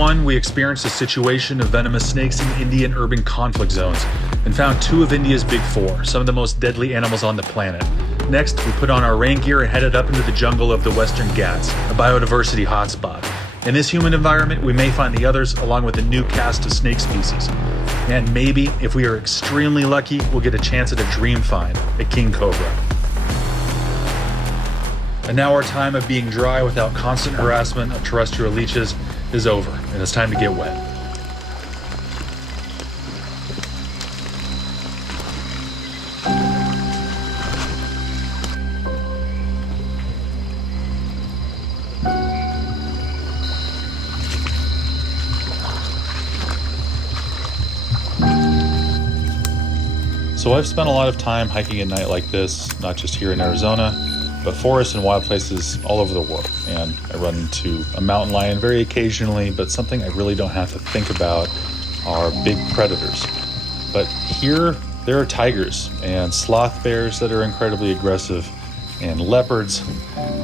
1, we experienced a situation of venomous snakes in Indian urban conflict zones and found 2 of India's big 4, some of the most deadly animals on the planet. Next, we put on our rain gear and headed up into the jungle of the Western Ghats, a biodiversity hotspot. In this human environment, we may find the others along with a new cast of snake species. And maybe, if we are extremely lucky, we'll get a chance at a dream find, a King Cobra. And now our time of being dry without constant harassment of terrestrial leeches is over, and it's time to get wet. So I've spent a lot of time hiking at night like this, not just here in Arizona, but forests and wild places all over the world. And I run into a mountain lion very occasionally, but something I really don't have to think about are big predators. But here, there are tigers and sloth bears that are incredibly aggressive and leopards.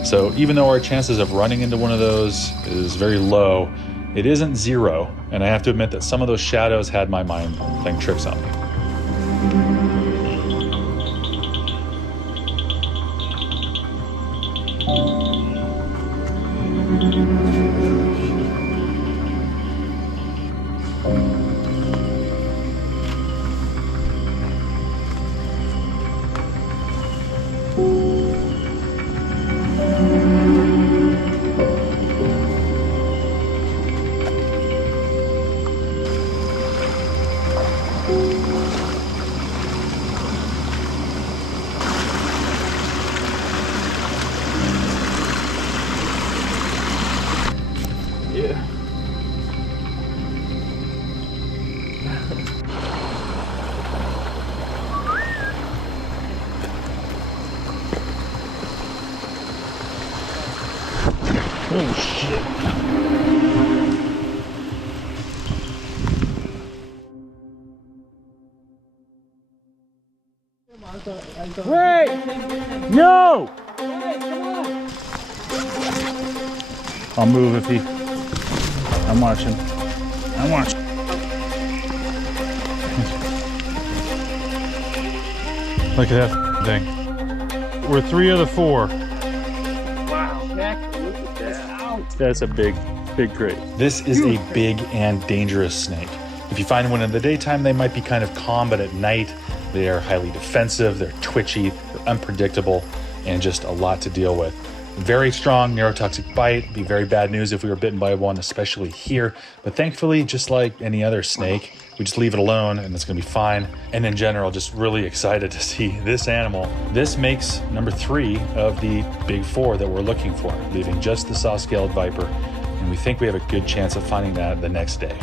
So even though our chances of running into one of those is very low, it isn't zero. And I have to admit that some of those shadows had my mind playing tricks on me. Oh shit. Wait! No! I'll move if he... I'm watching. I'm watching. Look at that thing. We're 3 of the 4. Wow, Jack, look at that. That's a big crate. This is a big and dangerous snake. If you find one in the daytime, they might be kind of calm, but at night, they are highly defensive, they're twitchy, they're unpredictable, and just a lot to deal with. Very strong neurotoxic bite. Be very bad news if we were bitten by one, especially here. But thankfully, just like any other snake, we just leave it alone and it's gonna be fine. And in general, just really excited to see this animal. This makes number 3 of the big 4 that we're looking for, leaving just the saw-scaled viper. And we think we have a good chance of finding that the next day.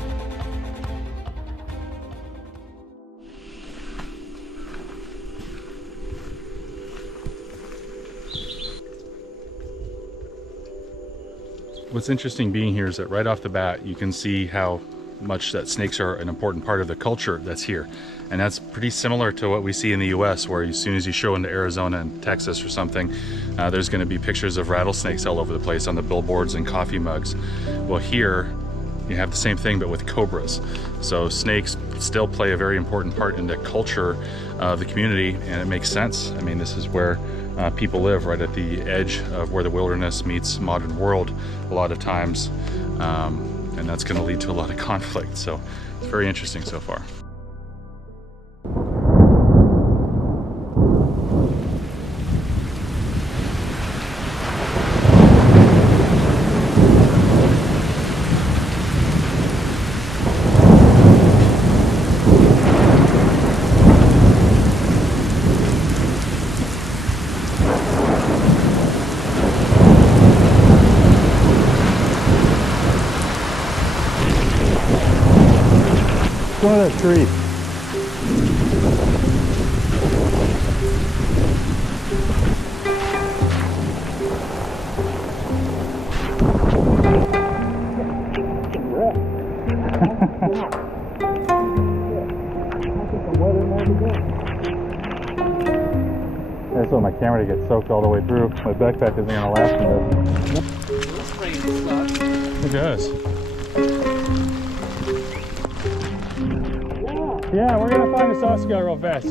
What's interesting being here is that right off the bat, you can see how much that snakes are an important part of the culture that's here. And that's pretty similar to what we see in the US, where as soon as you show into Arizona and Texas or something, there's gonna be pictures of rattlesnakes all over the place on the billboards and coffee mugs. Well, here, you have the same thing, but with cobras. So snakes still play a very important part in the culture of the community, and it makes sense. I mean, this is where people live, right at the edge of where the wilderness meets modern world a lot of times, and that's going to lead to a lot of conflict. So it's very interesting so far. Go to that tree. I just want my camera to get soaked all the way through. My backpack isn't going to last me this. Look at this. Yeah, we're gonna find a soft scale real fast.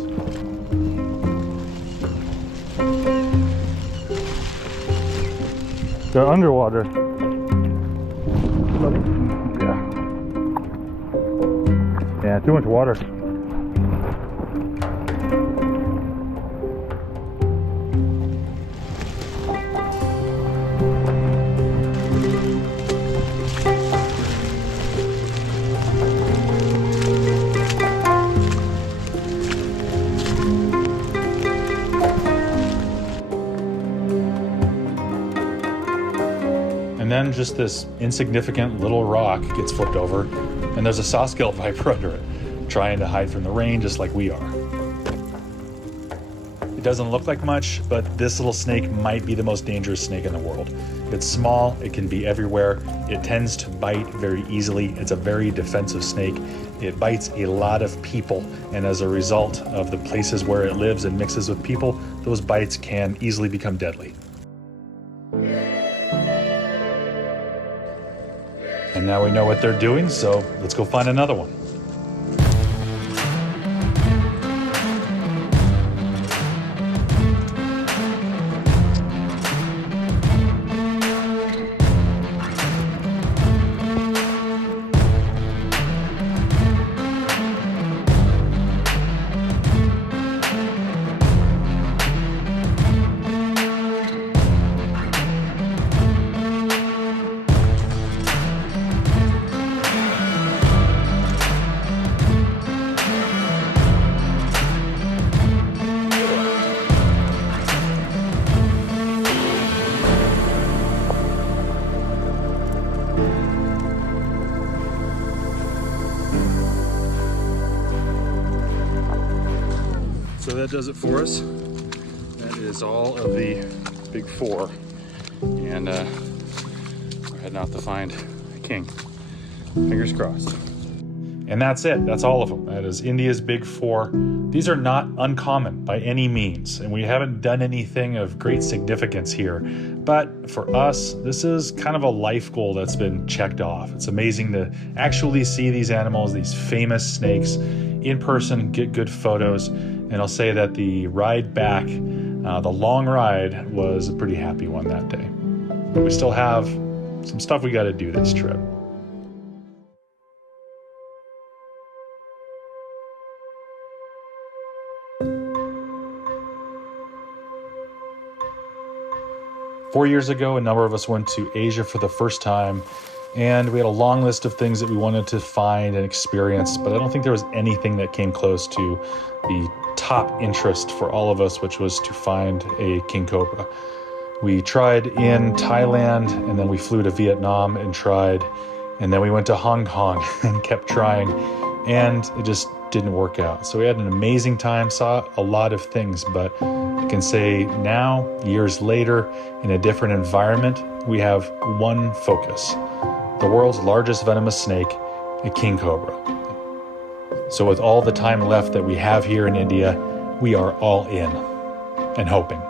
They're underwater. Yeah. Yeah, too much water. And then just this insignificant little rock gets flipped over, and there's a soft-scale viper under it, trying to hide from the rain just like we are. It doesn't look like much, but this little snake might be the most dangerous snake in the world. It's small, it can be everywhere, it tends to bite very easily, it's a very defensive snake. It bites a lot of people, and as a result of the places where it lives and mixes with people, those bites can easily become deadly. And now we know what they're doing, so let's go find another one. So that does it for us. That is all of the big four. And we're heading out to find King. Fingers crossed. And that's it. That's all of them. That is India's big four. These are not uncommon by any means, and we haven't done anything of great significance here. But for us, this is kind of a life goal that's been checked off. It's amazing to actually see these animals, these famous snakes, in person, get good photos. And I'll say that the ride back, the long ride, was a pretty happy one that day. But we still have some stuff we got to do this trip. Four years ago, a number of us went to Asia for the first time, and we had a long list of things that we wanted to find and experience, but I don't think there was anything that came close to the top interest for all of us, which was to find a King Cobra. We tried in Thailand, and then we flew to Vietnam and tried, and then we went to Hong Kong and kept trying, and it just didn't work out. So we had an amazing time, saw a lot of things, but I can say now, years later, in a different environment, we have one focus: the world's largest venomous snake, a King Cobra. So with all the time left that we have here in India, we are all in and hoping.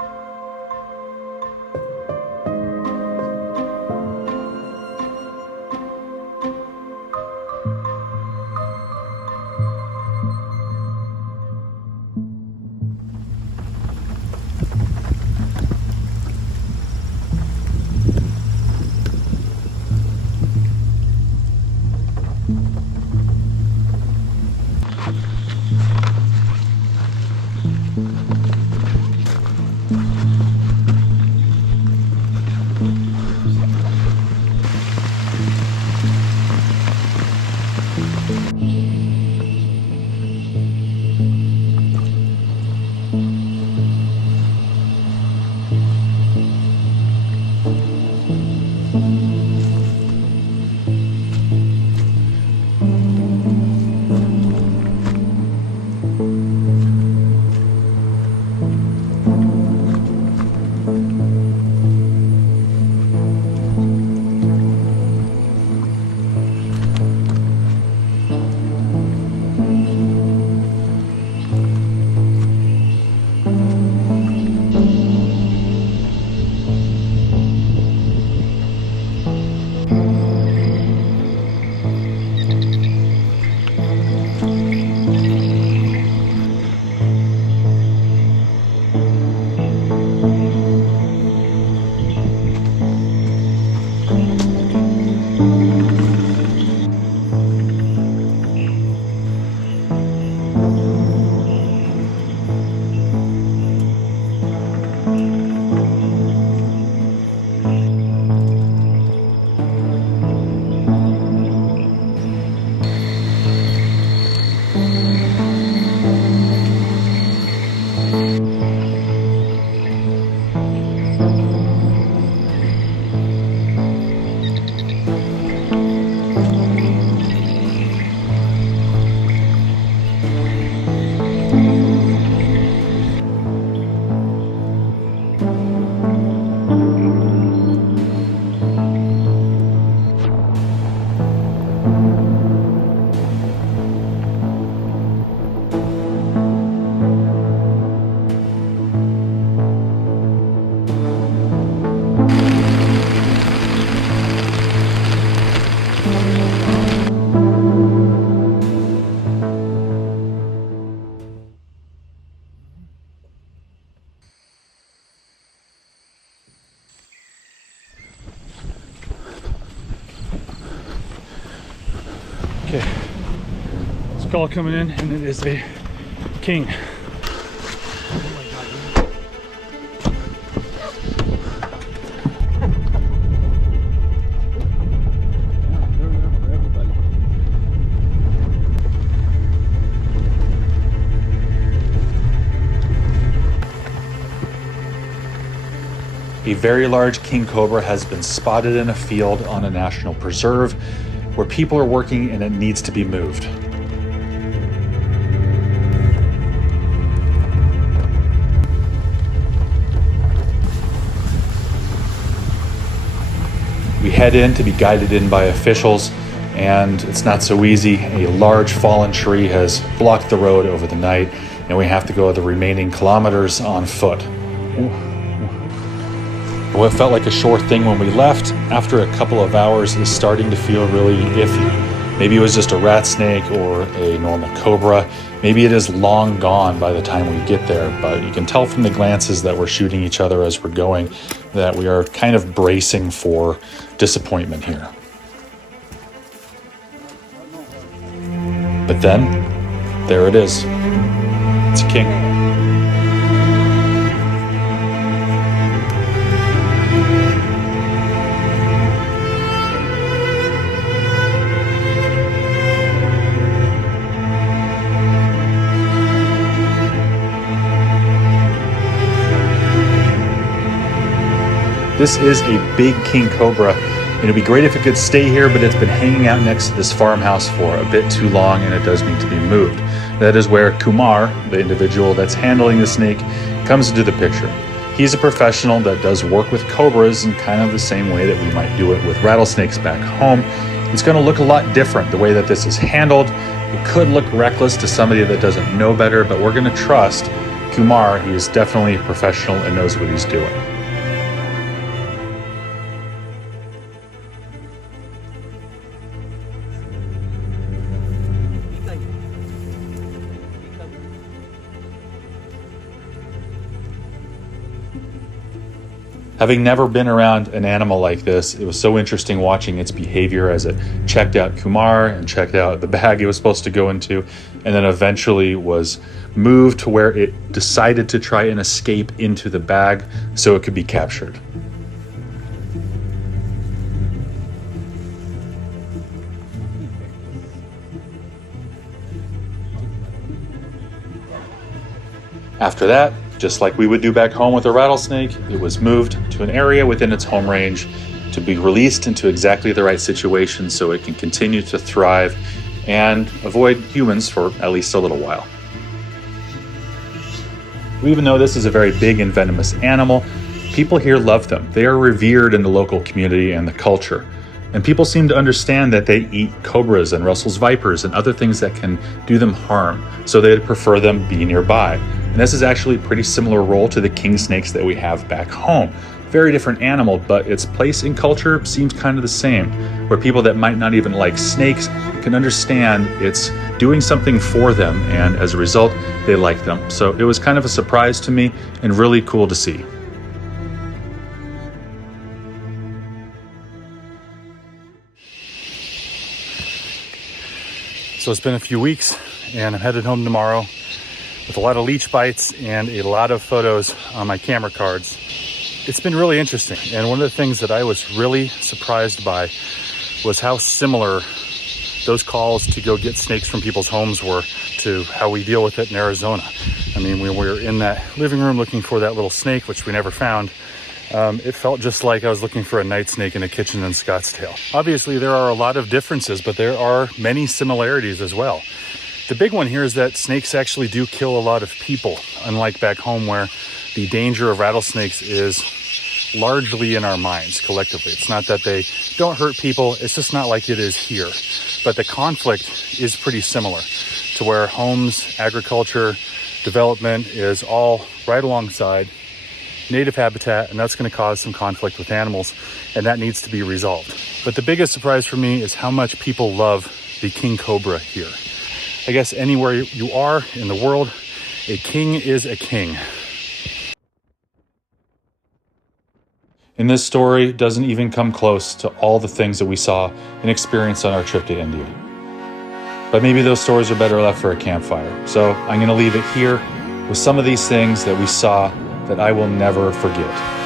Okay, it's a call coming in, and it is a king. A very large king cobra has been spotted in a field on a national preserve where people are working and it needs to be moved. We head in to be guided in by officials, and it's not so easy. A large fallen tree has blocked the road over the night, and we have to go the remaining kilometers on foot. What felt like a sure thing when we left, after a couple of hours, is starting to feel really iffy. Maybe it was just a rat snake or a normal cobra. Maybe it is long gone by the time we get there, but you can tell from the glances that we're shooting each other as we're going that we are kind of bracing for disappointment here. But then, there it is. It's a king. This is a big king cobra, and it'd be great if it could stay here, but it's been hanging out next to this farmhouse for a bit too long, and it does need to be moved. That is where Kumar, the individual that's handling the snake, comes into the picture. He's a professional that does work with cobras in kind of the same way that we might do it with rattlesnakes back home. It's going to look a lot different the way that this is handled. It could look reckless to somebody that doesn't know better, but we're going to trust Kumar. He is definitely a professional and knows what he's doing. Having never been around an animal like this, it was so interesting watching its behavior as it checked out Kumar and checked out the bag it was supposed to go into, and then eventually was moved to where it decided to try and escape into the bag so it could be captured. After that, just like we would do back home with a rattlesnake, it was moved to an area within its home range to be released into exactly the right situation so it can continue to thrive and avoid humans for at least a little while. Even though this is a very big and venomous animal, people here love them. They are revered in the local community and the culture. And people seem to understand that they eat cobras and Russell's vipers and other things that can do them harm, so they'd prefer them be nearby. And this is actually a pretty similar role to the king snakes that we have back home. Very different animal, but its place in culture seems kind of the same, where people that might not even like snakes can understand it's doing something for them, and as a result, they like them. So it was kind of a surprise to me and really cool to see. So it's been a few weeks, and I'm headed home tomorrow with a lot of leech bites and a lot of photos on my camera cards. It's been really interesting, and one of the things that I was really surprised by was how similar those calls to go get snakes from people's homes were to how we deal with it in Arizona. I mean, when we were in that living room looking for that little snake, which we never found, it felt just like I was looking for a night snake in a kitchen in Scottsdale. Obviously, there are a lot of differences, but there are many similarities as well. The big one here is that snakes actually do kill a lot of people, unlike back home where the danger of rattlesnakes is largely in our minds collectively. It's not that they don't hurt people, it's just not like it is here. But the conflict is pretty similar to where homes, agriculture, development is all right alongside native habitat, and that's going to cause some conflict with animals, and that needs to be resolved. But the biggest surprise for me is how much people love the king cobra here. I guess anywhere you are in the world, a king is a king. And this story doesn't even come close to all the things that we saw and experienced on our trip to India. but maybe those stories are better left for a campfire. So I'm gonna leave it here with some of these things that we saw that I will never forget.